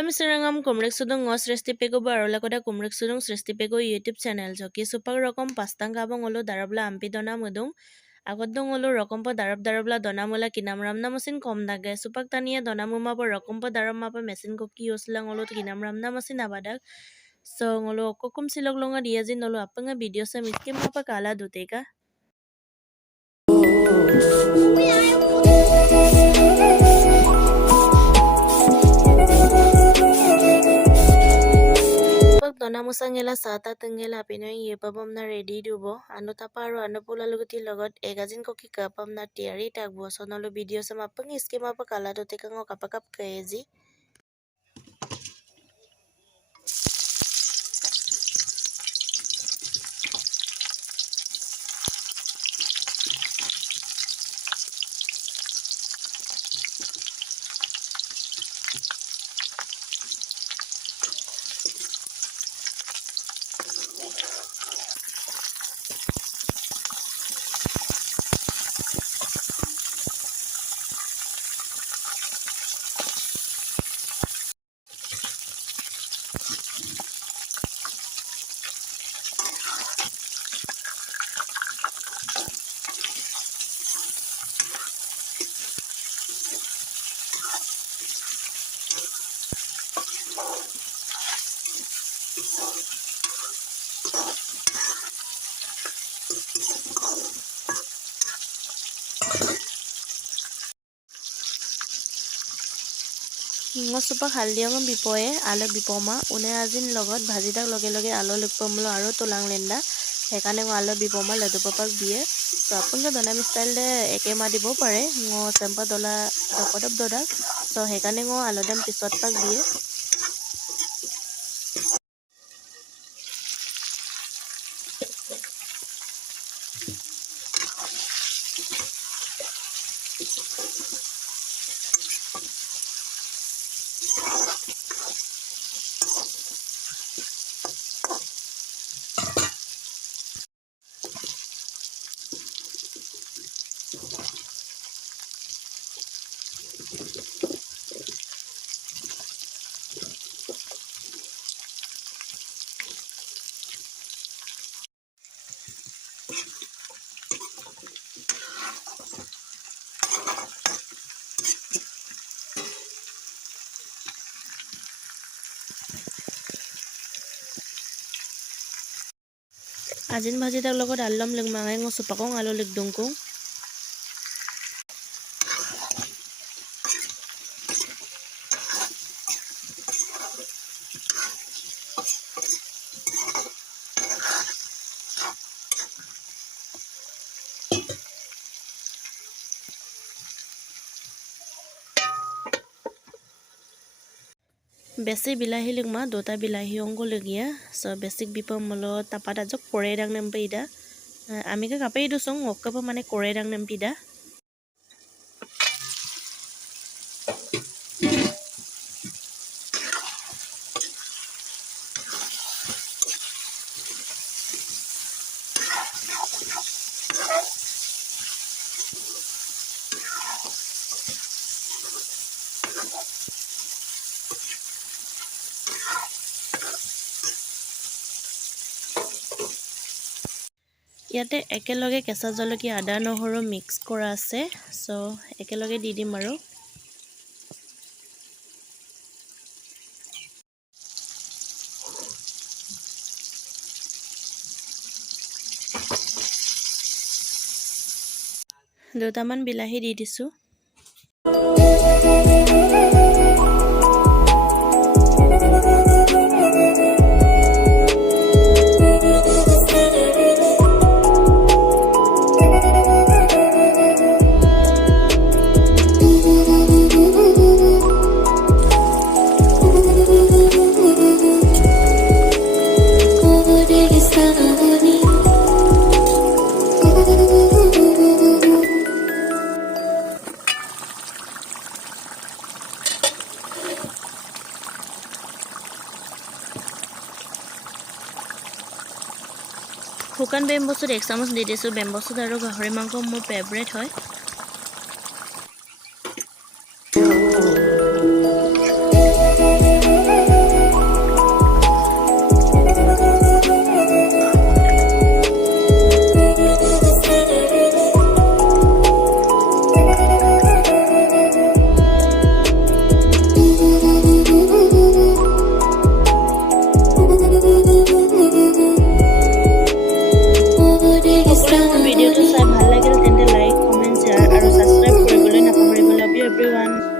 Halo misalnya kumrek sudung ngos resti pego barola koda kumrek sudung resti pego YouTube channel joki supak rokom pastang kabang olo darabla ampi dona mudung agot dong olo rokom po darabla dona mula kinam ramna mesin kom nage supak tania dona muma po rokom po darab mapa mesin ko ki uslang olo kinam ramna mesin abadak so olo kokum silog longa dia jin olo apanga video sa miskim mapa kala duteka Dona musangela sata tengela pino ye babam na ready dubo anu taparo anu pula luguti logot egazin ko ki kapam na tiari tagbo sonolo video sama pengis kema pa kala do tekango kapakap keji Ngosupak haldia ngam bipoe alo bipoma une azin logot bhaji tak loge loge alo lukpamlo aro tulang lenda হেকানে ngo alo bipoma ledu papak biye so apun ka dona style de eke ma dibo pare ngo sempa dola dokodop dodak so হেকানে ngo alo dem pisot pak biye Ajin bhaji tak logot allam leg mangai ngo supakong alo leg dungkung basic bilahi ligma dota bilahi onggo legia so basic bipam molo tapada jok kore dang nempida ami ka kapai do song okka pa mane kore dang nempida ইয়াতে একেলগে কেঁচা জলকীয়া আদা নহৰু mix কৰা আছে so একেলগে দি দিম আৰু দুটামান বিলাহী দি দিছো শুকান বেম্বুচুত 1 চামুচ দি দিছো বেম্বুচুত আৰু গাহৰি মাংস মোৰ ফেভাৰিট হয় সকলোৱে মোৰ ভিডিঅ'টো চাই ভাল লাগিল তেন্তে লাইক, কমেণ্ট, শ্বেয়াৰ আৰু ছাবস্ক্ৰাইব কৰিবলৈ নাপাহৰিব। Love you everyone.